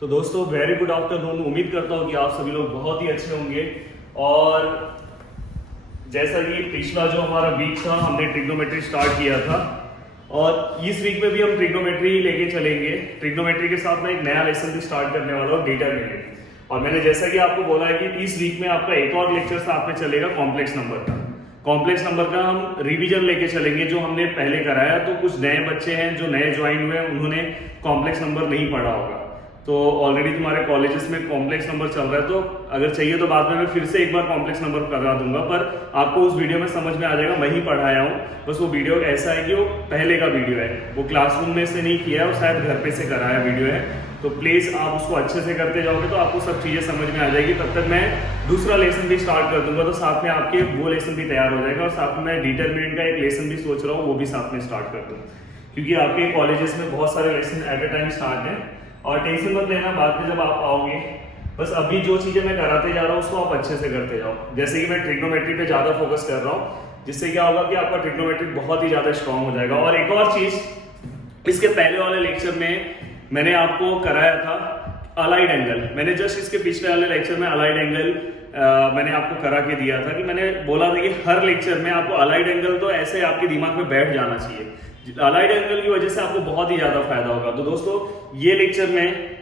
तो दोस्तों very good afternoon. उम्मीद करता हूँ कि आप सभी लोग बहुत ही अच्छे होंगे। और जैसा कि पिछला जो हमारा वीक था हमने ट्रिग्नोमेट्री स्टार्ट किया था और इस वीक में भी हम ट्रिग्नोमेट्री लेके चलेंगे। ट्रिग्नोमेट्री के साथ मैं एक नया लेसन भी स्टार्ट करने वाला हूँ, डिटरमिनेंट। और मैंने जैसा कि आपको बोला है कि इस वीक में आपका एक और लेक्चर साथ में चलेगा कॉम्प्लेक्स नंबर का। कॉम्प्लेक्स नंबर का हम रिवीजन लेके चलेंगे जो हमने पहले कराया। तो कुछ नए बच्चे हैं जो नए ज्वाइन हुए हैं, उन्होंने कॉम्प्लेक्स नंबर नहीं पढ़ा होगा। तो ऑलरेडी तुम्हारे कॉलेजेस में कॉम्प्लेक्स नंबर चल रहा है, तो अगर चाहिए तो बाद में मैं फिर से एक बार कॉम्प्लेक्स नंबर करा दूंगा, पर आपको उस वीडियो में समझ में आ जाएगा। मैं ही पढ़ाया हूँ, बस वो वीडियो ऐसा है कि वो पहले का वीडियो है, वो क्लासरूम में से नहीं किया है, वो शायद घर पे से कराया वीडियो है। तो प्लीज आप उसको अच्छे से करते जाओगे तो आपको सब चीजें समझ में आ जाएगी। तब तक मैं दूसरा लेसन भी स्टार्ट कर दूंगा, तो साथ में आपके वो लेसन भी तैयार हो जाएगा। और साथ में मैं डिटरमिनेंट का एक लेसन भी सोच रहा हूँ, वो भी साथ में स्टार्ट कर दूँ, क्योंकि आपके कॉलेजेस में बहुत सारे lesson at a time start है। और टेंशन मत लेना बाद में जब आप आओगे, बस अभी जो चीजें मैं कराते जा रहा हूँ उसको आप अच्छे से करते जाओ। जैसे कि मैं ट्रिग्नोमेट्री पे ज्यादा फोकस कर रहा हूँ, जिससे क्या होगा कि आपका ट्रिग्नोमेट्री बहुत ही ज्यादा स्ट्रांग हो जाएगा। और एक और चीज, इसके पहले वाले लेक्चर में मैंने आपको कराया था अलाइड एंगल। मैंने जस्ट इसके पिछले वाले लेक्चर में अलाइड एंगल मैंने आपको करा के दिया था, कि मैंने बोला था कि हर लेक्चर में आपको अलाइड एंगल तो ऐसे आपके दिमाग में बैठ जाना चाहिए। अलाइड एंगल की वजह से आपको बहुत ही ज्यादा फायदा होगा। तो दोस्तों ये लेक्चर में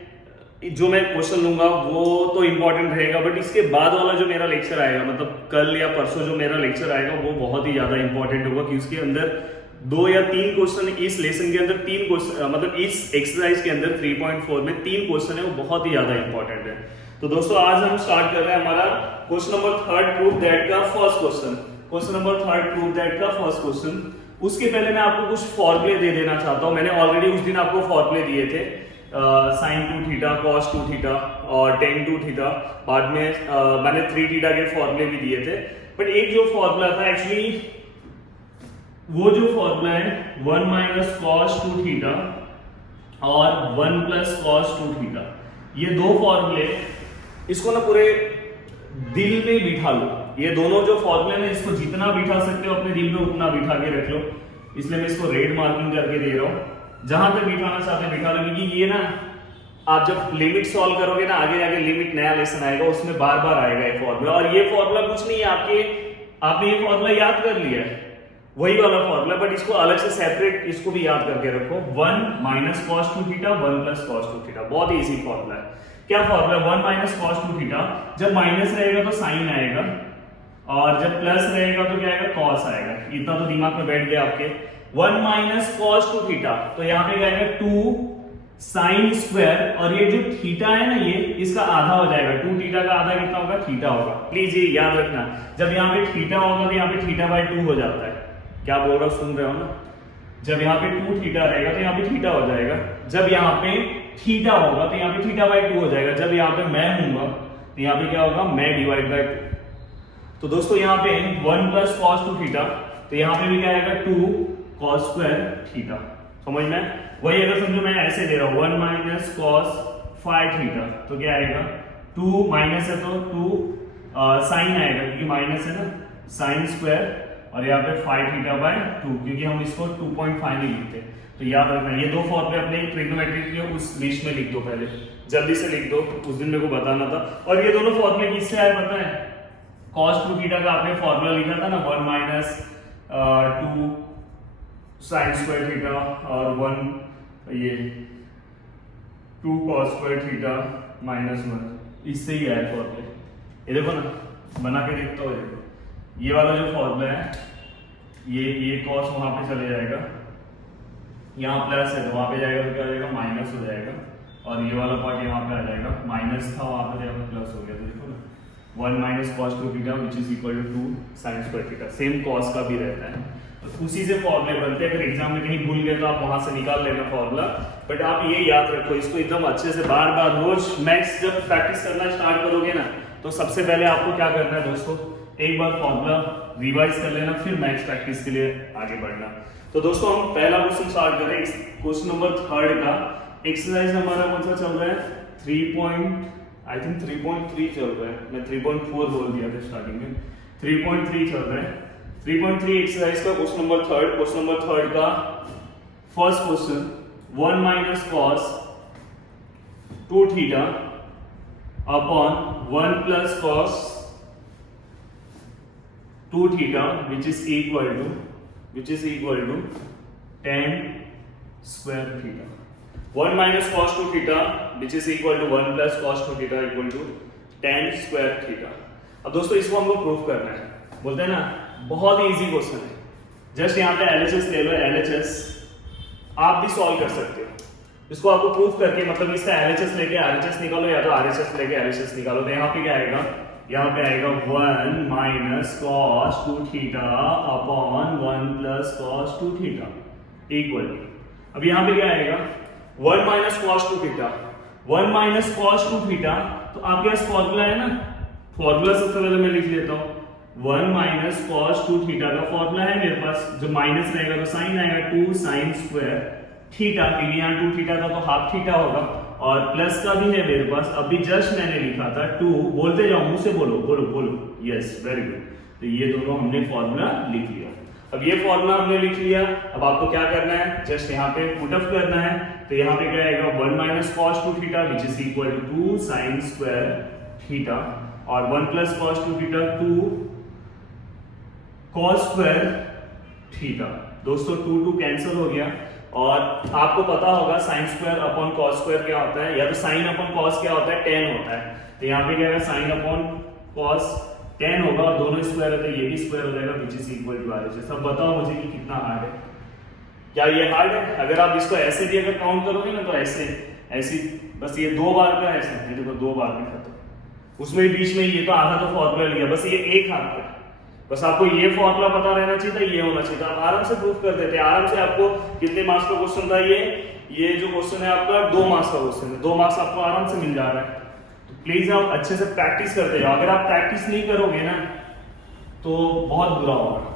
जो मैं क्वेश्चन लूंगा वो तो इंपॉर्टेंट रहेगा, बट इसके बाद वाला जो मेरा लेक्चर आएगा, मतलब कल या परसों जो मेरा लेक्चर आएगा, वो बहुत ही ज्यादा इंपॉर्टेंट होगा। कि उसके अंदर 2 या 3 क्वेश्चन, इस लेसन के अंदर 3 क्वेश्चन, मतलब इस एक्सरसाइज के अंदर 3.4 में 3 क्वेश्चन है, वो बहुत ही ज्यादा इंपॉर्टेंट है। तो दोस्तों आज हम स्टार्ट कर रहे हैं हमारा क्वेश्चन नंबर 3 प्रूव दैट का first question. Question number 3 prove that का फर्स्ट क्वेश्चन। उसके पहले मैं आपको कुछ फॉर्मूले दे देना चाहता हूं। मैंने ऑलरेडी उस दिन आपको फॉर्मूले दिए थे, sin 2 थीटा, cos 2 थीटा और tan 2 थीटा। बाद में मैंने 3 थीटा के फॉर्मूले भी दिए थे। बट एक जो फॉर्मूला था एक्चुअली, वो जो फॉर्मूला है 1 माइनस cos 2 थीटा और 1 प्लस cos 2 थीटा, ये दो फॉर्मूले, इसको ना पूरे दिल में बिठा लो। ये दोनों जो फॉर्मूले हैं इसको जितना बिठा सकते हो अपने दिल में उतना बिठा के रख लो। इसलिए मैं इसको रेड मार्किंग करके दे रहा हूं। जहां तक बिठाना चाहते हैं बिठा लो, क्योंकि ये ना आप जब लिमिट सॉल्व करोगे ना, आगे आगे लिमिट नया लेसन आएगा, उसमें बार बार आएगा ये फॉर्मूला। और ये फॉर्मूला कुछ नहीं है, आपने ये फॉर्मूला याद कर लिया है, वही वाला फॉर्मूला, बट इसको अलग से सेपरेट इसको भी याद करके रखो। 1 minus cos 2 theta 1 plus cos 2 theta, बहुत ही इजी फॉर्मूला है। क्या फॉर्मूला? 1 माइनस cos 2 थीटा, जब माइनस रहेगा तो साइन आएगा, और जब प्लस रहेगा तो क्या आएगा? कॉस आएगा। इतना तो दिमाग में बैठ गया आपके। 1 माइनस cos 2 थीटा, तो यहाँ पे क्या आएगा? 2 साइन स्क्वायर, और ये जो थीटा है ना, ये इसका आधा हो जाएगा। 2 थीटा का आधा कितना होगा? थीटा होगा। प्लीज ये याद रखना, जब यहाँ पे थीटा होगा तो यहाँ पे थीटा बाई 2 हो जाता है। क्या बोल रहा हूँ, सुन रहे हो ना? जब यहाँ पे 2 थीटा रहेगा तो यहाँ पे थीटा हो जाएगा। जब यहाँ पे थीटा होगा तो यहाँ पे थीटा बाई 2 हो जाएगा। जब यहाँ पे मैं हूंगा तो यहाँ पे क्या होगा? मैं डिवाइड बाई 2। तो दोस्तों यहाँ पे 1 प्लस cos 2 थीटा, तो यहाँ पे भी क्या आएगा? 2 cos स्क्वायर थीटा। समझ में? वही अगर समझो मैं ऐसे दे रहा हूँ 1 माइनस cos 5 थीटा, तो क्या आएगा? 2 माइनस है तो 2 साइन आएगा, क्योंकि माइनस है ना, साइन स्क्वायर, और यहाँ पे 5 थीटा बाय 2, क्योंकि हम इसको 2.5 ही लिखते हैं। तो याद रखना ये दो फॉर्मूले अपने ट्रिग्नोमेट्री के उस लिस्ट में लिख दो, पहले जल्दी से लिख दो, उस दिन मेरे को बताना था। और ये दोनों फॉर्मूले किससे आए पता है? cos 2 थीटा का आपने फॉर्मूला लिखा था ना, 1 माइनस 2 साइन स्क्वायर थीटा और 1 ये 2 cos स्क्वायर थीटा माइनस 1, इससे ही आया फॉर्मूले। ये देखो ना, बना के देखता हूँ। देखो ये वाला जो फॉर्मूला है, ये cos वहां पे चले जाएगा, यहाँ प्लस है तो वहां पे जाएगा तो क्या हो जाएगा? माइनस हो जाएगा। और ये वाला पार्ट यहाँ पे आ जाएगा, माइनस था वहां पे जाएगा प्लस हो गया। तो देखो ना, 1 minus cos 2 theta which is equal to 2 sine square theta. Same cos का भी रहता है, तो उसी से फॉर्मूले बनते हैं। अगर एग्जाम में कहीं भूल गए तो आप वहां से निकाल लेना फॉर्मूला, बट आप ये याद रखो, इसको एकदम अच्छे से बार बार रोज मैथ्स जब प्रैक्टिस करना स्टार्ट करोगे ना, तो सबसे पहले आपको क्या करना है दोस्तों? एक बार फॉर्मूला रिवाइज कर लेना, फिर मैथ्स प्रैक्टिस के लिए आगे बढ़ना। तो दोस्तों हम पहला क्वेश्चन स्टार्ट करें। क्वेश्चन नंबर 3 का एक्सरसाइज हमारा कौन सा चल रहा है? 3.3 चल रहा है। मैं 3.4 बोल दिया था स्टार्टिंग में, 3.3 चल रहा है। 3.3 एक्सरसाइज का क्वेश्चन नंबर 3। क्वेश्चन नंबर 3 का first question, 1 minus cos 2 theta upon 1 plus cos 2 theta which is equal to tan square theta. 1 minus cos 2 theta which is equal to 1 plus cos 2 theta equal to tan square theta. अब दोस्तों इसको हमको proof करना है, बोलते हैं ना बहुत ही इजी क्वेश्चन है। जस्ट यहाँ पे LHS ले लो, LHS आप भी सॉल्व कर सकते हो। इसको आपको प्रूफ करके मतलब इसका LHS लेके RHS निकालो या तो RHS लेके LHS निकालो। तो यहाँ पे क्या आएगा, यहाँ पे आएगा 1 minus cos 2 theta upon 1 plus cos 2 theta equal. अब यहाँ पे क्या आएगा 1 minus cos 2 theta, 1 minus cos 2 theta. तो आपके पास फॉर्मूला है ना, फॉर्मूला सबसे पहले मैं लिख लेता हूँ। 1 माइनस cos 2 थीटा का फॉर्मूला है मेरे पास, जो माइनस रहेगा तो साइन आएगा 2 साइन स्क्वायर थीटा, क्योंकि यहाँ 2 थीटा था तो हाफ थीटा होगा, और प्लस का भी है मेरे पास। अभी जस्ट मैंने लिखा था 2, बोलते जाओ मुंह से बोलो बोलो बोलो, यस वेरी गुड। तो ये दोनों हमने फॉर्मूला लिख लिया। अब ये फॉर्मूला हमने लिख लिया, अब आपको क्या करना है, जस्ट यहाँ पे पुट अप करना है। तो यहाँ पे क्या आएगा 1 minus cos 2 theta which is equal to 2 sine square theta, और 1 plus cos 2 theta 2 cos square theta. दोस्तों 2 2 कैंसिल हो गया, और आपको पता होगा sine square upon cos square क्या होता है, या तो साइन अपॉन कॉस क्या होता है, tan होता है। तो यहाँ पे क्या है साइन अपॉन कॉस tan होगा, और दोनों स्क्वायर होते हैं, ये भी स्क्वायर हो जाएगा which is equal to RHS। अब बताओ मुझे कि कितना हार्ड है, क्या ये हार्ड है? अगर आप इसको ऐसे भी अगर काउंट करोगे ना तो ऐसे बस ये 2 बार का ऐसे, ये देखो 2 बार में खत्म, उसमें बीच में ये तो आधा तो फॉर्मूला लिया, बस ये एक हाथ का। बस आपको ये फॉर्मूला पता रहना चाहिए था, ये होना चाहिए था, आप आराम से प्रूफ कर देते। आराम से आपको कितने मार्क्स का क्वेश्चन था ये जो क्वेश्चन है आपका 2 मार्क्स का क्वेश्चन है, 2 मार्क्स आपको आराम से मिल जा रहा है। तो प्लीज आप अच्छे से प्रैक्टिस करते जाओ। अगर आप प्रैक्टिस नहीं करोगे ना तो बहुत बुरा होगा।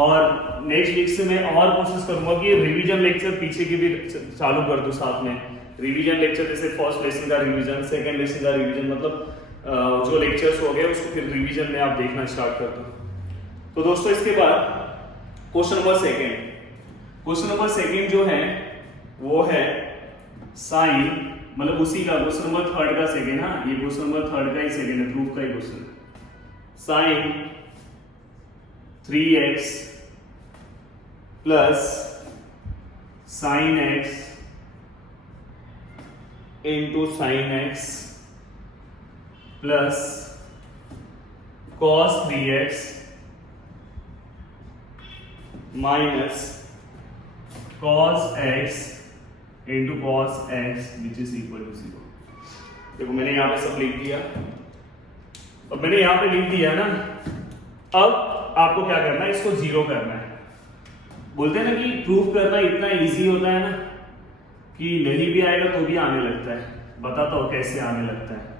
और नेक्स्ट वीक से मैं और कोशिश करूंगा कि रिवीजन लेक्चर पीछे की भी चालू कर दूं साथ में। रिवीजन लेक्चर जैसे फर्स्ट लेसन का रिवीजन, सेकंड लेसन का रिवीजन, मतलब जो लेक्चर्स हो गए उसको फिर रिवीजन में आप देखना स्टार्ट कर दो। तो दोस्तों इसके बाद क्वेश्चन नंबर सेकंड जो है वो है साइन, मतलब उसी का क्वेश्चन नंबर 3 का सेकंड। हाँ, ये क्वेश्चन नंबर 3 का ही सेकंड है, प्रूफ का ही क्वेश्चन है। Sine 3x plus sine x into sine x plus cos 3x minus cos x into cos x which is equal to 0। देखो मैंने यहां पे सब लिख दिया, अब मैंने यहां पे लिख दिया ना। अब आपको क्या करना है, इसको 0 करना है। बोलते हैं ना कि प्रूफ करना इतना इजी होता है ना कि नहीं भी आएगा तो भी आने लगता है। बताता हूं कैसे आने लगता है।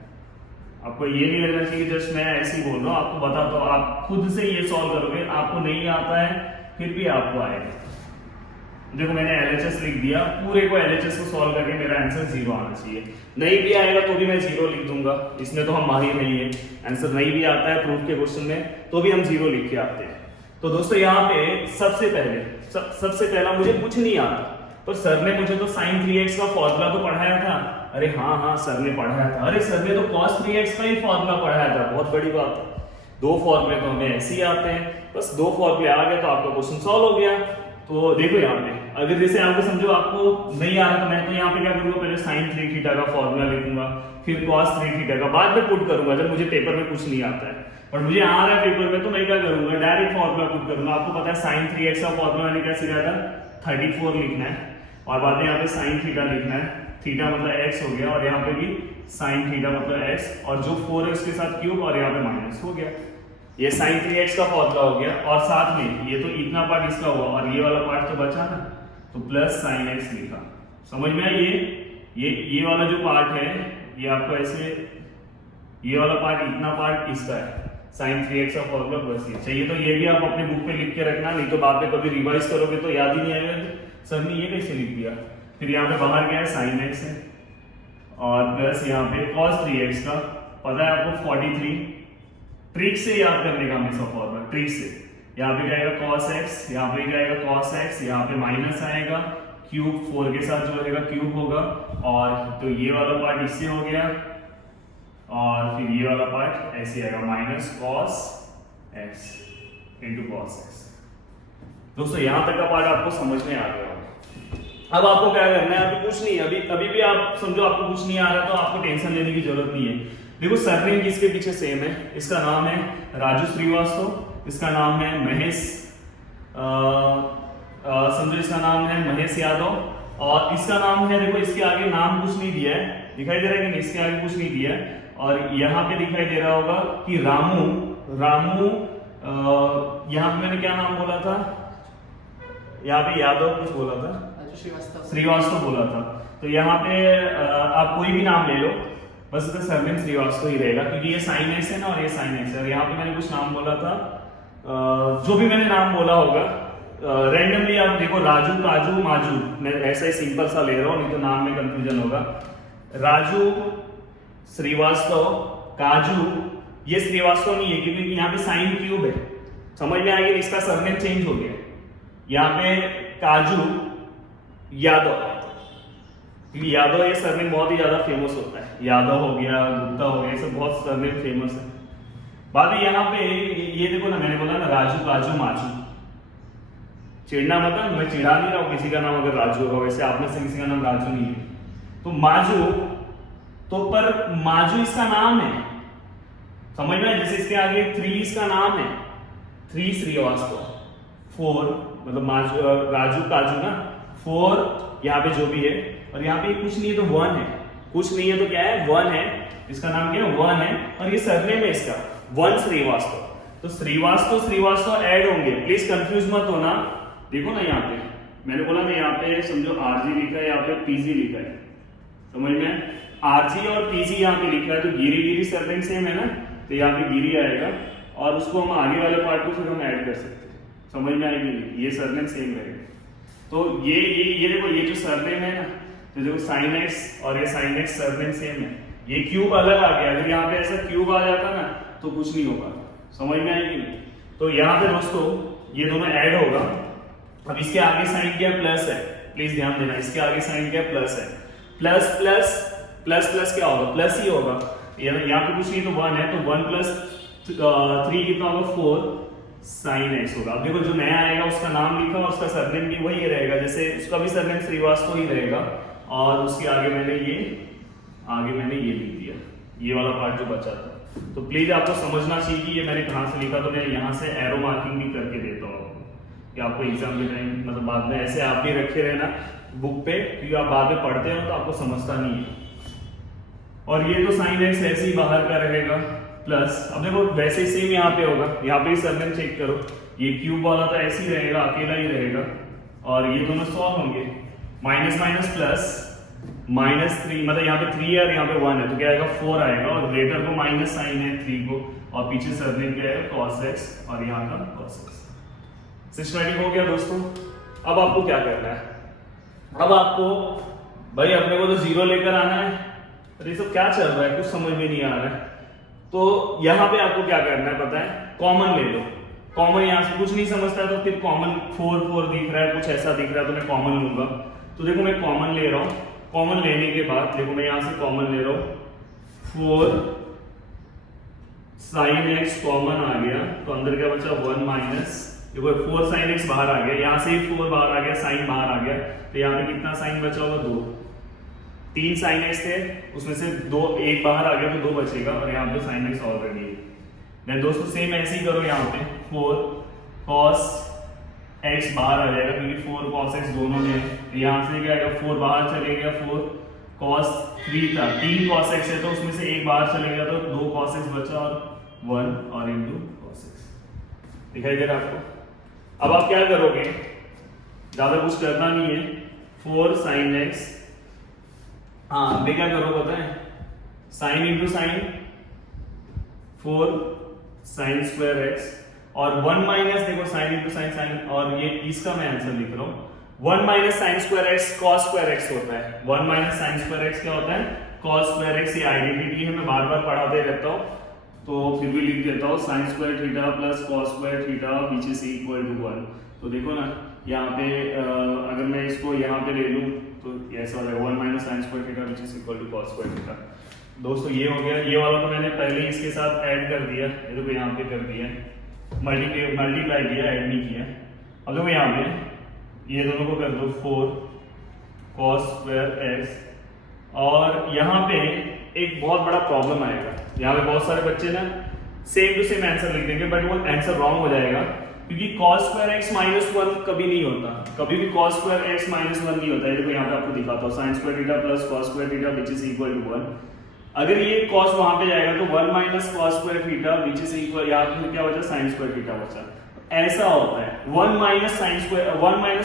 आपको ये नहीं लगना चाहिए जस्ट मैं ऐसे ही बोल रहा हूं, आपको बताता हूं, आप खुद से ये सॉल्व करोगे। आपको नहीं आता है फिर भी आपको आएगा। देखो मैंने LHS लिख दिया, पूरे को LHS को सॉल्व करके मेरा आंसर 0 आना चाहिए। नहीं भी आएगा तो भी मैं 0 लिख दूंगा, इसमें तो हम माहिर नहीं है। आंसर नहीं भी आता है प्रूफ के क्वेश्चन में तो भी हम 0 लिख के आते हैं। तो दोस्तों यहाँ पे सबसे पहला मुझे कुछ नहीं आता, पर सर ने मुझे तो sin 3x का फॉर्मूला तो पढ़ाया था। अरे हाँ सर ने पढ़ाया था। अरे सर ने तो cos 3x का ही फॉर्मूला पढ़ाया था, बहुत बड़ी बात है। 2 फॉर्मूले तो हमें ऐसे ही आते हैं, बस 2 फॉर्मूले आ गए तो आपका क्वेश्चन सॉल्व हो गया। तो देखो यहाँ पे अगर जैसे आपको समझो आपको नहीं आ रहा तो मैं तो यहाँ पे क्या करूंगा, पहले sin 3 थीटा का फॉर्मूला लिखूंगा, फिर cos 3 थीटा का बाद में पुट करूंगा जब मुझे पेपर में कुछ नहीं आता है। और मुझे आ रहा है पेपर में तो मैं क्या करूंगा, डायरेक्ट फॉर्मूला पुट करूंगा। आपको पता है sin 3x का फॉर्मूला मैंने क्या सिखाया था, 34 लिखना है, और बाद में यहाँ पे sin थीटा लिखना है। थीटा मतलब x हो गया, और यहाँ पे भी sin थीटा मतलब x, और जो 4 है उसके साथ क्यूब, और यहाँ पे माइनस हो गया। ये sin 3x का फॉर्मूला हो गया, और साथ में ये तो इतना पार्ट इसका हुआ, और ये वाला पार्ट तो बचा ना, तो प्लस sin x लिखा। समझ में आई? ये वाला जो पार्ट है ये आपको ऐसे, ये वाला पार्ट इतना पार्ट इसका है, sin 3x का फॉर्मूला प्लस ये चाहिए। तो ये भी आप अपने बुक पे लिख के रखना, नहीं तो बाद में कभी रिवाइज करोगे तो याद ही नहीं आएगा सर ने ये कैसे लिख दिया। फिर यहाँ पे बाहर क्या है, sin x है, और प्लस यहाँ पे cos 3x का पता है आपको 43। ट्रिक से याद करने का हमेशा फॉर्मूला, ट्रिक से। यहाँ पे क्या आएगा cos x, यहाँ पे क्या आएगा cos x, यहाँ पे माइनस आएगा क्यूब 4 के साथ जो रहेगा क्यूब होगा, और तो ये वाला पार्ट इससे हो गया, और फिर ये वाला पार्ट ऐसे आएगा minus cos x into cos x. दोस्तों यहां तक का पार्ट आपको समझ में आ गया होगा। अब आपको क्या करना है, अभी कुछ नहीं, अभी भी आप समझो आपको कुछ नहीं आ रहा तो आपको टेंशन लेने की जरूरत नहीं है। देखो सरनेम किसके पीछे सेम है, इसका नाम है राजू श्रीवास्तव, इसका नाम है महेश, समझो इसका नाम है महेश यादव, और इसका नाम है, देखो इसके आगे नाम कुछ नहीं दिया है, दिखाई दे रहा है कि नहीं, इसके आगे कुछ नहीं दिया है, और यहाँ पे दिखाई दे रहा होगा कि रामू यहाँ पे मैंने क्या नाम बोला था, यहाँ पे यादव कुछ बोला था, श्रीवास्तव बोला था। तो यहाँ पे आप कोई भी नाम ले लो, बस इसका सरनेम श्रीवास्तव ही रहेगा, क्योंकि ये साइन एक्स है ना, और ये साइन एक्स है। और यहाँ पे मैंने कुछ नाम बोला था, जो भी मैंने नाम बोला होगा रैंडमली आप देखो, राजू, काजू, माजू, मैं ऐसा ही सिंपल सा ले रहा हूँ, नहीं तो नाम में कंफ्यूजन होगा। राजू, श्रीवास्तव, काजू, ये श्रीवास्तव नहीं है क्योंकि यहाँ पे साइन क्यूब है, समझ में आएगी, इसका सरनेम चेंज हो गया। यहाँ पे काजू यादव, क्योंकि यादव ये सरनेम बहुत ही ज्यादा फेमस होता है, यादव हो गया, गुप्ता हो गया, ये सब बहुत सरनेम फेमस है। बाद में यहाँ पे ये देखो ना, मैंने बोला ना राजू, काजू, माजू, चिढ़ना मतलब, मैं चिढ़ा नहीं रहा हूँ किसी का नाम अगर राजू होगा, वैसे आप में से किसी का नाम राजू नहीं है तो माजू, तो पर माजू इसका नाम है, समझ में, जैसे इसके आगे 3 इसका नाम है, 3 श्रीवास्तव, 4 मतलब माजू, राजू, काजू ना, 4 यहाँ पे जो भी है, और यहाँ पे कुछ नहीं है तो 1 है, कुछ नहीं है तो क्या है, 1 है, इसका नाम क्या है, 1 है, और ये सरनेम है इसका 1 श्रीवास्तव। तो श्रीवास्तव ऐड होंगे, प्लीज कंफ्यूज मत होना। देखो ना यहाँ पे मैंने बोला ना, यहाँ पे समझो आरजी लिखा है, यहाँ पे पीजी लिखा है, समझ में, आरजी और पीजी यहाँ पे लिखा है, तो गिरी सरनेम सेम है ना, तो यहाँ पे गिरी आएगा, और उसको हम आगे वाले पार्ट को फिर हम ऐड कर सकते हैं, समझ में आएगी, ये सरनेम सेम रहेगा। तो ये देखो, ये जो सरनेम है ना, तो देखो साइन एक्स और ये साइन एक्स सरनेम सेम है, ये क्यूब अलग आ गया, अगर यहाँ पे ऐसा क्यूब आ जाता ना तो कुछ नहीं होगा, समझ में आएगी नहीं। तो यहाँ पे दोस्तों ये दोनों ऐड होगा। अब इसके आगे साइन क्या प्लस है, प्लीज ध्यान देना, इसके आगे साइन क्या प्लस है, प्लस प्लस प्लस प्लस क्या होगा, प्लस ही होगा, यहाँ पे कुछ नहीं तो 1 है, तो 1 प्लस 3 कितना होगा, 4 साइन एक्स होगा। अब देखो जो नया आएगा उसका नाम लिखा और उसका सरनेम भी वही रहेगा, जैसे उसका भी सरनेम श्रीवास्तव ही रहेगा, और उसके आगे मैंने ये लिख दिया, ये वाला पार्ट जो बचा था। तो प्लीज आपको समझना चाहिए कि ये मैंने कहाँ से लिखा, तो मैं यहाँ से एरो मार्किंग भी करके देता हूँ कि आपको एग्जाम के टाइम मतलब बाद में ऐसे आप भी रखे रहना बुक पे, क्योंकि आप बाद में पढ़ते हो तो आपको समझता नहीं है। और ये तो साइन एक्स ऐसे ही बाहर का रहेगा प्लस, अब देखो वैसे ही सेम यहाँ पे होगा, यहाँ पे सरनेम चेक करो, ये क्यूब वाला तो ऐसे ही रहेगा, अकेला ही रहेगा, और ये दोनों सॉल्व होंगे, माइनस माइनस प्लस -3, मतलब यहाँ पे 3 है और यहाँ पे 1 है, तो क्या आएगा 4 आएगा, और ग्रेटर को माइनस साइन है 3 को, और पीछे सरनेम क्या है cos x, और यहाँ का cos x। सिस्टमैटिक हो गया दोस्तों। अब आपको क्या करना है, अब आपको भाई अपने को तो 0 लेकर आना है, तो ये सब क्या चल रहा है, कुछ समझ में नहीं आ रहा है। तो यहाँ पे आपको क्या करना है पता है, कॉमन ले लो, कॉमन यहाँ से कुछ नहीं समझता तो फिर कॉमन 4 दिख रहा है, कुछ ऐसा दिख रहा है तो मैं कॉमन लूंगा। तो देखो मैं कॉमन ले रहा हूँ, कॉमन लेने के बाद देखो मैं यहाँ से कॉमन ले रहा हूँ, 4 साइन एक्स कॉमन आ गया, तो अंदर क्या बचा 1 माइनस, देखो 4 साइन एक्स बाहर आ गया, यहाँ से 4 बाहर आ गया, साइन बाहर आ गया, तो यहाँ पे कितना साइन बचा होगा 2, 3 साइन एक्स थे उसमें से 1 बाहर आ गया तो 2 बचेगा, और यहाँ पे साइन एक्स ऑलरेडी है। देन दोस्तों सेम ऐसे ही करो, यहाँ पे 4 cos x बाहर आ जाएगा क्योंकि 4 cos x दोनों में, यहाँ से क्या आएगा 4 बाहर चले गया, 4 cos 3 था, 3 cos x है तो उसमें से 1 बाहर चले गया तो 2 cos x बचा, और 1 और इंटू cos x। दिखाई दे रहा आपको। अब आप क्या करोगे, ज्यादा कुछ करना नहीं है, 4 sin x, हाँ मैं क्या करो पता है, sine into sine 4 sine square x, और 1 माइनस देखो साइन इंटू साइन साइन, और ये इसका मैं आंसर लिख रहा हूं 1 minus sine square x cos square x होता है। 1 माइनस साइन स्क्वायर x क्या होता है, cos स्क्वायर x। ये आइडेंटिटी है, मैं बार बार पढ़ाते रहता हूं तो फिर भी लिख देता हूं, sign square theta plus cos square theta पीछे से इक्वल टू 1। तो देखो ना यहाँ पे अगर मैं इसको यहाँ पे ले लूँ तो ऐसा हो जाएगा 1 minus sine square theta which is equal to cos square theta. दोस्तों ये हो गया, ये वाला तो मैंने पहले ही इसके साथ ऐड कर दिया, ये देखो यहाँ पे कर दिया, मल्टीप्लाई किया, ऐड नहीं किया। अब देखो यहाँ पे ये दोनों को कर दो 4 कॉस स्क्वायर एक्स, और यहाँ पे एक बहुत बड़ा प्रॉब्लम आएगा, यहाँ पे बहुत सारे बच्चे ना सेम टू सेम आंसर लिख देंगे बट वो आंसर रॉन्ग हो जाएगा, क्योंकि cos स्क्वायर x माइनस 1 कभी नहीं होता, कभी भी cos स्क्वायर x माइनस 1 नहीं होता है। देखो यहाँ पे आपको दिखाता हूँ, sine square theta plus cos square theta which is equal to 1। अगर ये cos वहां पे जाएगा तो 1 minus cos square theta which is equal, यहाँ पे क्या बचा, साइन स्क्वायर थीटा बचा। ऐसा होता है 1 माइनस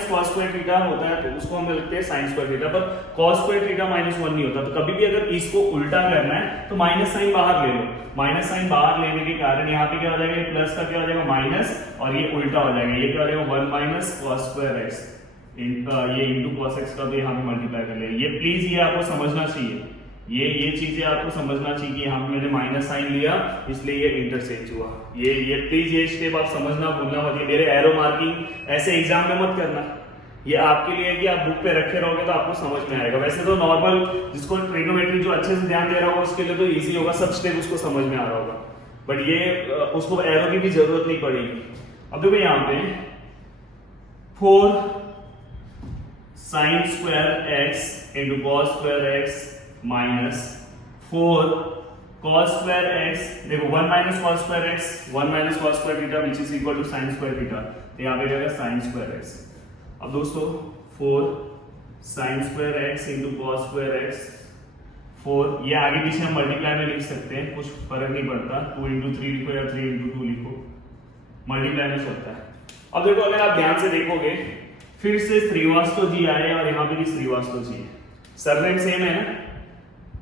cos स्क्वायर थीटा होता है तो उसको हम लिखते हैं साइन स्क्वायर थीटा, पर cos स्क्वायर थीटा माइनस 1 नहीं होता। तो कभी भी अगर इसको उल्टा करना है तो माइनस साइन बाहर ले लो, माइनस साइन बाहर लेने के कारण यहाँ पे क्या हो जाएगा, प्लस का क्या हो जाएगा माइनस, और ये उल्टा हो जाएगा, ये क्या हो जाएगा 1 माइनस cos स्क्वायर एक्स, ये इंटू cos एक्स का तो यहाँ पे मल्टीप्लाई कर ले। ये प्लीज ये आपको समझना चाहिए, ये चीजें आपको समझना चाहिए कि यहाँ पे मैंने माइनस साइन लिया इसलिए ये इंटरचेंज हुआ। ये प्लीज ये स्टेप आप समझना भूलना मत, ये मेरे एरो मार्किंग ऐसे एग्जाम में मत करना, ये आपके लिए है कि आप बुक पे रखे रहोगे तो आपको समझ में आएगा। वैसे तो नॉर्मल जिसको ट्रिग्नोमेट्री जो अच्छे से ध्यान दे रहा होगा उसके लिए तो इजी होगा, सब स्टेप उसको समझ में आ रहा होगा, बट ये उसको एरो की भी जरूरत नहीं पड़ेगी। अब देखो यहाँ पे 4 sine square x into cos square x minus 4 cos square x, देखो 1 minus cos square x, 1 minus cos square theta which is equal to sine square theta, तो यहाँ पे जाएगा साइन स्क्वायर एक्स। अब दोस्तों 4 sine square x into cos square x 4, ये आगे पीछे हम मल्टीप्लाई में लिख सकते हैं, कुछ फर्क नहीं पड़ता, 2 इंटू 3 लिखो या 3 इंटू 2 लिखो, मल्टीप्लाई में चलता है। अब देखो अगर आप ध्यान से देखोगे फिर से श्रीवास्तव जी आए और यहाँ पे भी श्रीवास्तव जी है, सरनेम सेम है ना,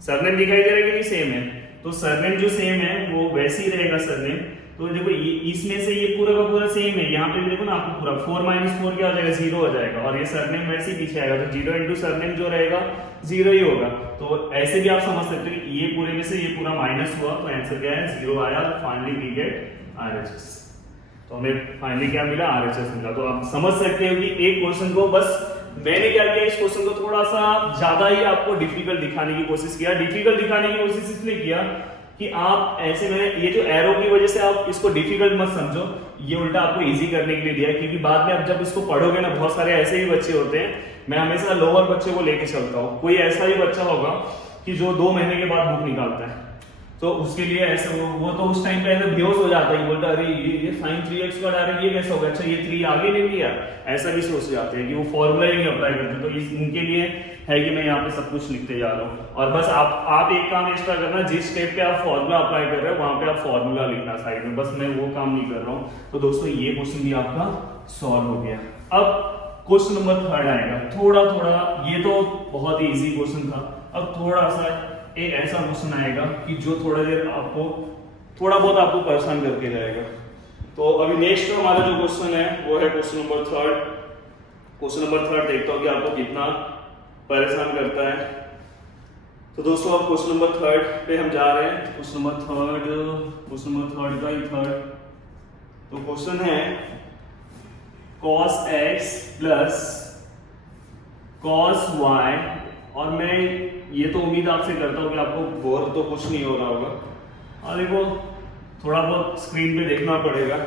सरनेम दिखाई दे रहा है कि नहीं सेम है, तो सरनेम जो सेम है वो वैसे ही रहेगा सरनेम। तो देखो इसमें से ये पूरा का पूरा सेम है, यहाँ पे भी देखो ना आपको पूरा 4 माइनस 4 क्या हो जाएगा 0 हो जाएगा, और ये सरनेम वैसे ही पीछे आएगा, तो 0 इंटू सरनेम जो रहेगा 0 ही होगा। तो ऐसे भी आप समझ सकते हो कि ये पूरे में से ये पूरा माइनस हुआ तो आंसर क्या है 0 आया, तो फाइनली वी गेट RHS। तो हमें फाइनली क्या मिला, RHS मिला। तो आप समझ सकते हो कि एक क्वेश्चन को बस मैंने क्या किया, इस क्वेश्चन को थोड़ा सा ज्यादा ही आपको डिफिकल्ट दिखाने की कोशिश किया। डिफिकल्ट दिखाने की कोशिश इसलिए किया कि आप ऐसे में ये जो एरो की वजह से आप इसको डिफिकल्ट मत समझो, ये उल्टा आपको इजी करने के लिए दिया है, क्योंकि बाद में आप जब इसको पढ़ोगे ना बहुत सारे ऐसे ही बच्चे होते हैं, मैं हमेशा लोअर बच्चे को लेके चलता हूँ, कोई ऐसा ही बच्चा होगा कि जो 2 महीने के बाद बुक निकालता है, तो उसके लिए ऐसे वो तो उस टाइम पे ऐसे बेहोश हो जाता है, बोलता अरे ये sin 3x का डायरेक्ट ये कैसे हो गया, अच्छा ये 3 आगे नहीं लिया, ऐसा भी सोच जाते हैं कि वो फॉर्मूला ही नहीं अप्लाई करते। तो उनके लिए है कि मैं यहाँ पे सब कुछ लिखते जा रहा हूँ, और बस आप एक काम एक्स्ट्रा करना, जिस स्टेप पे आप फॉर्मूला अप्लाई कर रहे हो वहां पे आप फॉर्मूला लिखना साइड में, बस मैं वो काम नहीं कर रहा हूँ। तो दोस्तों ये क्वेश्चन भी आपका सॉल्व हो गया। अब क्वेश्चन नंबर 3 आएगा, थोड़ा ये तो बहुत ही इजी क्वेश्चन था, अब थोड़ा सा एक ऐसा क्वेश्चन आएगा कि जो थोड़ा बहुत आपको परेशान करके जाएगा। तो अभी नेक्स्ट हमारा जो क्वेश्चन है वो है क्वेश्चन नंबर 3। क्वेश्चन नंबर 3 देखता हूँ कि आपको कितना परेशान करता है। तो दोस्तों अब क्वेश्चन नंबर 3 पे हम जा रहे हैं। क्वेश्चन नंबर 3 का ही 3। तो क्वेश्चन है cos x plus cos y, और मैं ये तो उम्मीद आपसे करता हूँ कि आपको बोर तो कुछ नहीं हो रहा होगा, और देखो थोड़ा बहुत स्क्रीन पे देखना पड़ेगा,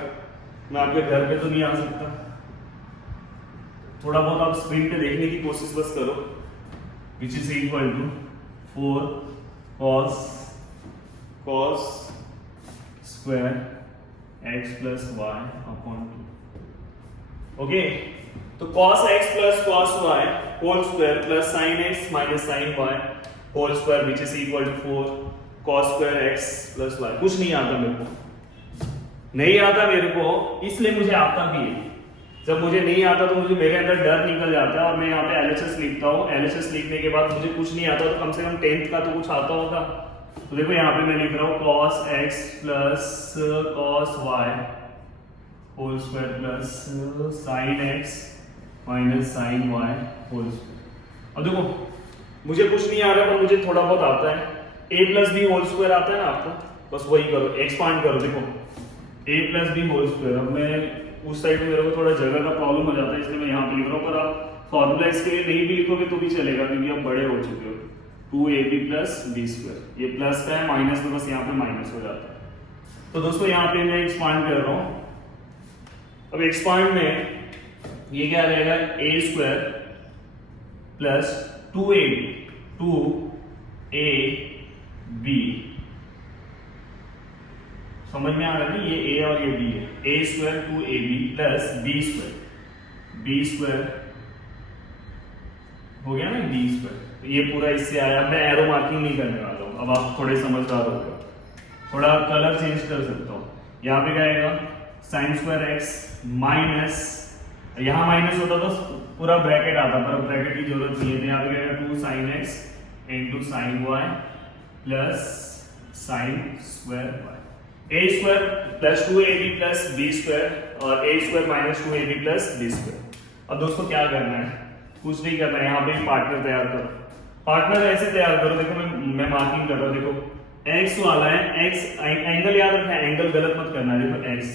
मैं आपके घर पे तो नहीं आ सकता, थोड़ा बहुत आप स्क्रीन पे देखने की कोशिश बस करो। Which is equal to 4 cos square x plus y upon 2। Okay, तो cos x plus cos y whole square plus sin x minus sin y whole square which is equal to 4 cos square x plus y। कुछ नहीं आता मेरे को, इसलिए मुझे आता भी है। जब मुझे नहीं आता तो मुझे मेरे अंदर डर निकल जाता है, और मैं यहाँ पे LHS लिखता हूँ। LHS लिखने के बाद मुझे कुछ नहीं आता तो कम से कम 10th का तो कुछ आता होगा। तो देखो यहाँ पे मैं लिख रहा हूँ cos x plus cos y whole square plus sin x minus sin y whole square. अब देखो मुझे कुछ नहीं आ रहा पर मुझे थोड़ा बहुत आता है। a plus b whole square आता है ना आपको, बस वही करो, एक्सपांड करो। देखो a plus b whole square, अब मैं उस साइड में मेरे को थोड़ा जगह का प्रॉब्लम हो जाता है, इसलिए मैं यहाँ पे लिख रहा हूँ। पर आप फॉर्मूला इसके लिए नहीं भी लिखोगे तो भी चलेगा, क्योंकि आप बड़े हो चुके हो। 2ab प्लस बी स्क्वायर, ये प्लस का है, माइनस तो बस यहाँ पे माइनस हो जाता है। तो दोस्तों यहाँ पे मैं एक्सपांड कर रहा हूँ। अब एक्सपांड में ये क्या रहेगा, ए स्क्वायर प्लस 2ab समझ में आ रहा है ना, ये a और ये b है। a square 2ab plus B square हो गया ना, बी स्क्वायर। तो ये पूरा इससे आया। मैं एरो मार्किंग नहीं करने वाला हूँ, अब आप थोड़े समझदार हो गए, थोड़ा कलर चेंज कर सकता हूँ। यहाँ पे क्या आएगा, साइन स्क्वायर एक्स माइनस, यहाँ माइनस होता तो पूरा ब्रैकेट आता, पर ब्रैकेट की जरूरत नहीं है। यहाँ पे क्या आएगा, 2 sine X into sine Y plus sine square Y. A square plus 2ab plus B square और A square minus 2ab plus B square. अब दोस्तों क्या करना है, कुछ नहीं करना है, यहाँ पे पार्टनर तैयार करो। पार्टनर ऐसे तैयार करो, देखो मैं मार्किंग कर रहा हूँ। देखो एक्स वाला है, एक्स एंगल याद रखना है, एंगल गलत मत करना है। देखो एक्स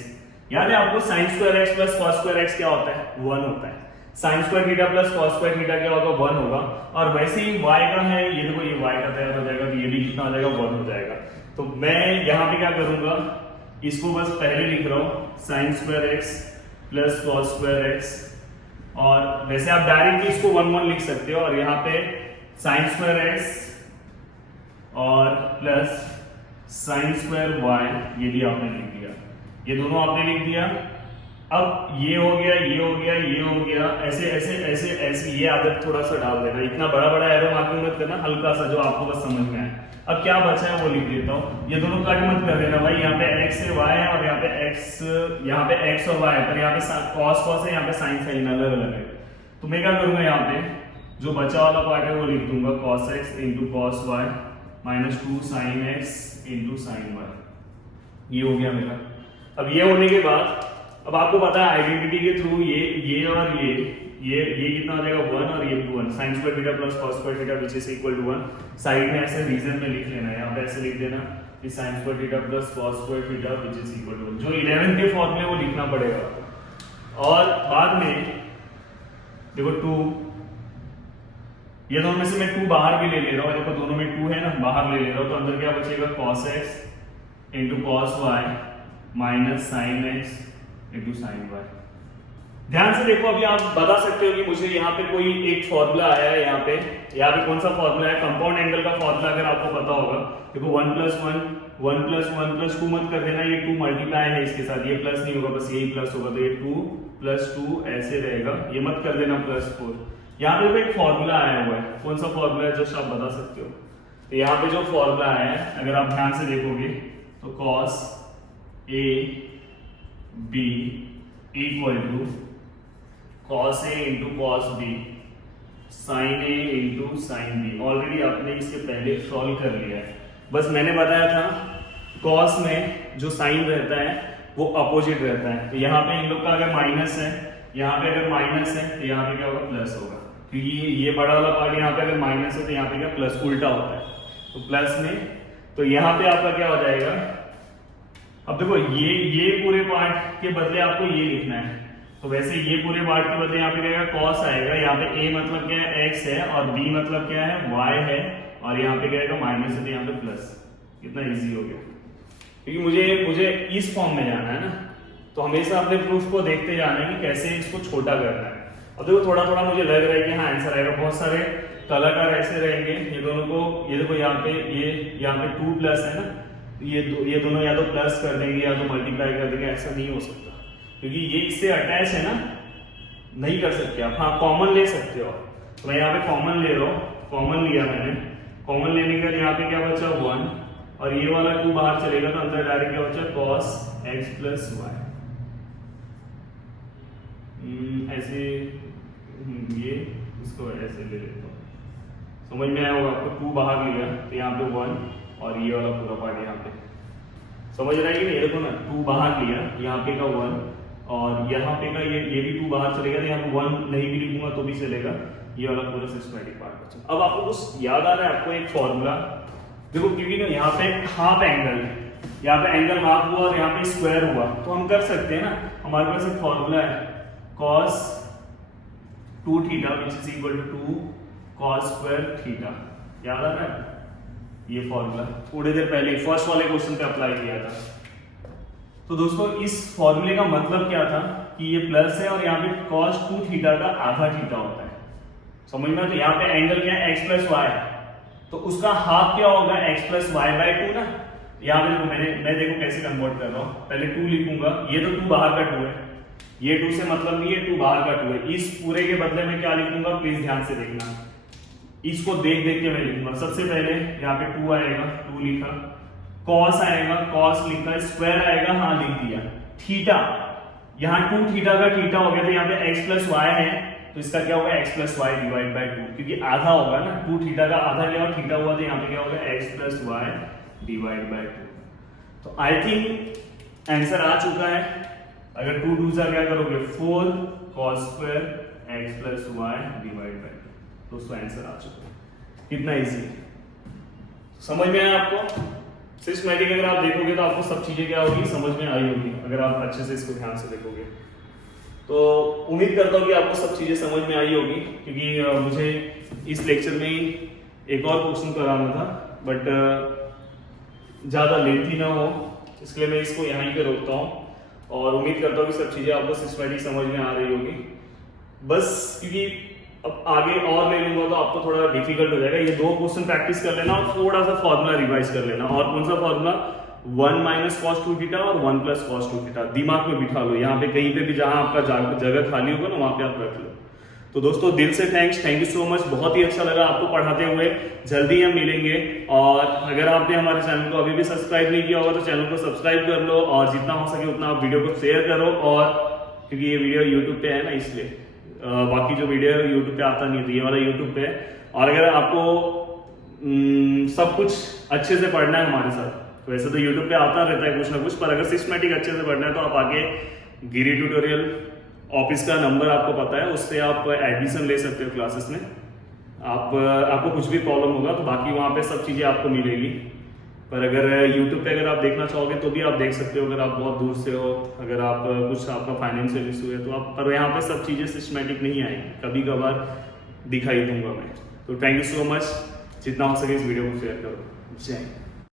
याद है आपको, sign square x plus cos square x क्या होता है, 1 होता है। Sign square theta plus cos square theta क्या होगा, 1 होगा। और वैसे ही y का है, ये देखो ये y का तैयार हो जाएगा, तो ये भी कितना हो जाएगा, 1 हो जाएगा। तो मैं यहाँ पे क्या करूंगा, इसको बस पहले लिख रहा हूँ, sine square x plus cos square x. और वैसे आप डायरेक्टली इसको 1 1 लिख सकते हो, और यहाँ पे साइन स्क्वायर एक्स और प्लस साइन स्क्वायर वाई, ये भी आपने लिख दिया, ये दोनों आपने लिख दिया। अब ये हो गया, ये हो गया, ये हो गया, ऐसे ऐसे ऐसे ऐसे, ये आदत थोड़ा सा डाल देना, इतना बड़ा बड़ा एरो मार्किंग मत करना, हल्का सा जो आपको बस समझ में आए। अब क्या बचा है वो लिख देता हूँ, ये दोनों कट मत कर देना भाई, यहाँ पे x से y है और यहाँ पे x और y है, पर यहाँ पे cos cos है, यहाँ पे sin sin अलग अलग है। तो मैं क्या करूंगा, यहाँ पे जो बचा वाला पार्ट है वो लिख दूंगा, cos x into cos y minus 2 sin x into sin y। ये हो गया मेरा। अब ये होने के बाद, अब आपको पता है आइडेंटिटी के थ्रू ये और ये कितना हो जाएगा, 1 और ये 2 1, sin square theta plus cos square theta which is equal to 1। Side में ऐसे रीजन में लिख लेना है, यहाँ पे ऐसे लिख देना कि sin square theta plus cos square theta which is equal to 1। जो 11 के फॉर्मूले वो लिखना पड़ेगा आपको। और बाद में देखो 2, ये दोनों में से मैं 2 बाहर भी ले ले रहा हूँ, देखो दोनों में 2 है ना, बाहर ले रहा हूँ, तो अंदर क्या बचेगा, cos x into cos y minus sin x into sin y। ध्यान से देखो, अभी आप बता सकते हो कि मुझे यहाँ पे कोई एक फॉर्मूला आया है, यहाँ पे कौन सा फॉर्मूला है, कंपाउंड एंगल का फॉर्मूला अगर आपको पता होगा। देखो 1 + 1 + 2 मत कर देना, ये 2 मल्टीप्लाई है इसके साथ, ये प्लस नहीं होगा, बस यही प्लस होगा, तो ये 2 + 2 ऐसे रहेगा, ये मत कर देना +4। यहाँ पे एक फॉर्मूला आया हुआ है, कौन सा फॉर्मूला है जस्ट आप बता सकते हो। तो यहाँ पे जो फॉर्मूला आया है, अगर आप ध्यान से देखोगे तो cos a b equal to cos a into cos b sin a into sin b। Already आपने इसके पहले सॉल्व कर लिया है, बस मैंने बताया था cos में जो साइन रहता है वो अपोजिट रहता है। तो यहाँ पे इन लोग का अगर माइनस है, यहाँ पे अगर माइनस है तो यहाँ पे क्या होगा, प्लस होगा, क्योंकि ये बड़ा वाला पार्ट यहाँ पे अगर माइनस है तो यहाँ पे क्या प्लस, उल्टा होता है। तो प्लस में, तो यहाँ पे आपका क्या हो जाएगा, अब देखो ये पूरे पार्ट के बदले आपको ये लिखना है, तो वैसे ये पूरे पार्ट के बदले यहाँ पे क्या cos आएगा, यहाँ पे a मतलब क्या है, x है, और b मतलब क्या है, y है, और यहाँ पे क्या आएगा, माइनस है, तो यहाँ पे प्लस। कितना इजी हो गया, क्योंकि मुझे इस फॉर्म में जाना है ना, तो हमेशा अपने प्रूफ को देखते जाना है कि कैसे इसको छोटा करना है। अब देखो थोड़ा थोड़ा मुझे लग रहा है कि हाँ आंसर आएगा। बहुत सारे कलाकार ऐसे रहेंगे, ये दोनों को, ये देखो यहाँ पे 2 प्लस है ना, ये दोनों या तो प्लस कर देंगे या तो मल्टीप्लाई कर देंगे, ऐसा नहीं हो सकता, क्योंकि ये इससे अटैच है ना, नहीं कर सकते आप। हाँ कॉमन ले सकते हो, तो मैं यहाँ पे कॉमन ले रहा हूँ, कॉमन लिया मैंने। कॉमन लेने के बाद यहाँ पे क्या बचा, 1, और ये वाला 2 बाहर चलेगा, तो अंदर डायरेक्ट क्या बचा, cos x प्लस y। ऐसे ये इसको ऐसे ले लेता हूँ, समझ में आया होगा आपको। 2 बाहर लिया तो यहाँ पे 1, और ये वाला पूरा पार्ट यहाँ पे, समझ रहा है कि नहीं। देखो ना, 2 बाहर लिया, यहाँ पे का 1, और यहाँ पे का ये भी 2 बाहर चलेगा, तो यहाँ पे 1 नहीं भी लिखूंगा तो भी चलेगा, ये वाला पूरा सिस्टमैटिक पार्ट बचा। अब आपको कुछ याद आ रहा है, आपको एक फॉर्मूला देखो, क्योंकि ना यहाँ पे हाफ एंगल यहाँ पे एंगल हाफ हुआ और यहाँ पे स्क्वायर हुआ, तो हम कर सकते हैं ना, हमारे पास एक फॉर्मूला है cos 2 theta which is equal to 2 cos square theta. याद आ रहा है ये फॉर्मूला? थोड़ी देर पहले फर्स्ट वाले क्वेश्चन पे अप्लाई किया था। तो दोस्तों इस फॉर्मूले का मतलब क्या था कि ये प्लस है और यहाँ पे cos 2 थीटा का आधा थीटा होता है, समझ में? तो यहाँ पे एंगल क्या है, x प्लस वाई, तो उसका हाफ क्या होगा, x प्लस वाई बाई 2 ना। यहाँ पे मैं देखो कैसे कन्वर्ट कर रहा हूँ, पहले 2 लिखूंगा, ये तो 2 बाहर का 2 है, ये 2 से मतलब नहीं है, 2 बाहर का 2 है। इस पूरे के बदले में क्या लिखूंगा, प्लीज ध्यान से देखना, इसको देख देख के मैं लिखूंगा। सबसे पहले यहाँ पे 2 आएगा, 2 लिखा, कॉस आएगा, कॉस लिखा, स्क्वायर आएगा, हाँ लिख दिया, थीटा, यहाँ 2 थीटा का थीटा हो गया, तो यहाँ पे x प्लस वाई है, तो इसका क्या होगा, x plus y divide by 2, क्योंकि आधा होगा ना, 2 थीटा का आधा क्या होगा, थीटा हुआ, तो यहाँ पे क्या होगा, x plus y divide by 2। तो आई थिंक आंसर आ चुका है। अगर 2 2 से क्या करोगे, 4 cos square x plus y divide by 2, दोस्तों आंसर आ चुका है। कितना इजी, समझ में आया आपको? सिस्टमैटिक अगर आप देखोगे तो आपको सब चीजें क्या होगी, समझ में आई होगी, अगर आप अच्छे से इसको ध्यान से देखोगे। तो उम्मीद करता हूँ कि आपको सब चीजें समझ में आई होगी, क्योंकि मुझे इस लेक्चर में एक और क्वेश्चन कराना था, बट ज़्यादा लेंथी ना हो, इसलिए मैं इसको यहीं पे रोकता हूँ। और उम्मीद करता हूँ कि सब चीज़ें आपको सिस्टमैटिक समझ में आ रही होगी। बस क्योंकि अब आगे और ले लूंगा तो आपको थोड़ा डिफिकल्ट हो जाएगा। ये 2 क्वेश्चन प्रैक्टिस कर लेना और थोड़ा सा फॉर्मूला रिवाइज कर लेना। और कौन सा फॉर्मूला, 1 माइनस कॉस 2 थीटा और 1 प्लस कॉस 2 थीटा दिमाग में बिठा लो। यहाँ पे कहीं पे भी जहां आपका जगह खाली होगा ना, वहां पे आप रख लो। तो दोस्तों दिल से थैंक यू सो मच, बहुत ही अच्छा लगा आपको पढ़ाते हुए। जल्दी हम मिलेंगे, और अगर आपने हमारे चैनल को अभी भी सब्सक्राइब नहीं किया होगा तो चैनल को सब्सक्राइब कर लो, और जितना हो सके उतना आप वीडियो को शेयर करो। और क्योंकि ये वीडियो यूट्यूब पे है ना, इसलिए बाकी जो वीडियो है यूट्यूब पे आता नहीं, तो ये वाला यूट्यूब पे है। और अगर आपको सब कुछ अच्छे से पढ़ना है हमारे साथ, तो वैसे तो यूट्यूब पे आता रहता है कुछ ना कुछ, पर अगर सिस्टमैटिक अच्छे से पढ़ना है तो आप आगे गिरी ट्यूटोरियल ऑफिस का नंबर आपको पता है, उससे आप एडमिशन ले सकते हो क्लासेस में। आपको कुछ भी प्रॉब्लम होगा तो बाकी वहाँ पे सब चीज़ें आपको मिलेगी। पर अगर यूट्यूब पे अगर आप देखना चाहोगे तो भी आप देख सकते हो, अगर आप बहुत दूर से हो, अगर आप कुछ आपका फाइनेंशियल इशू है तो आप, पर यहाँ पे सब चीज़ें सिस्टमैटिक नहीं आएंगी, कभी कभार दिखाई दूंगा मैं। तो थैंक यू सो मच, जितना हो सके इस वीडियो को शेयर करो। जय हिंद।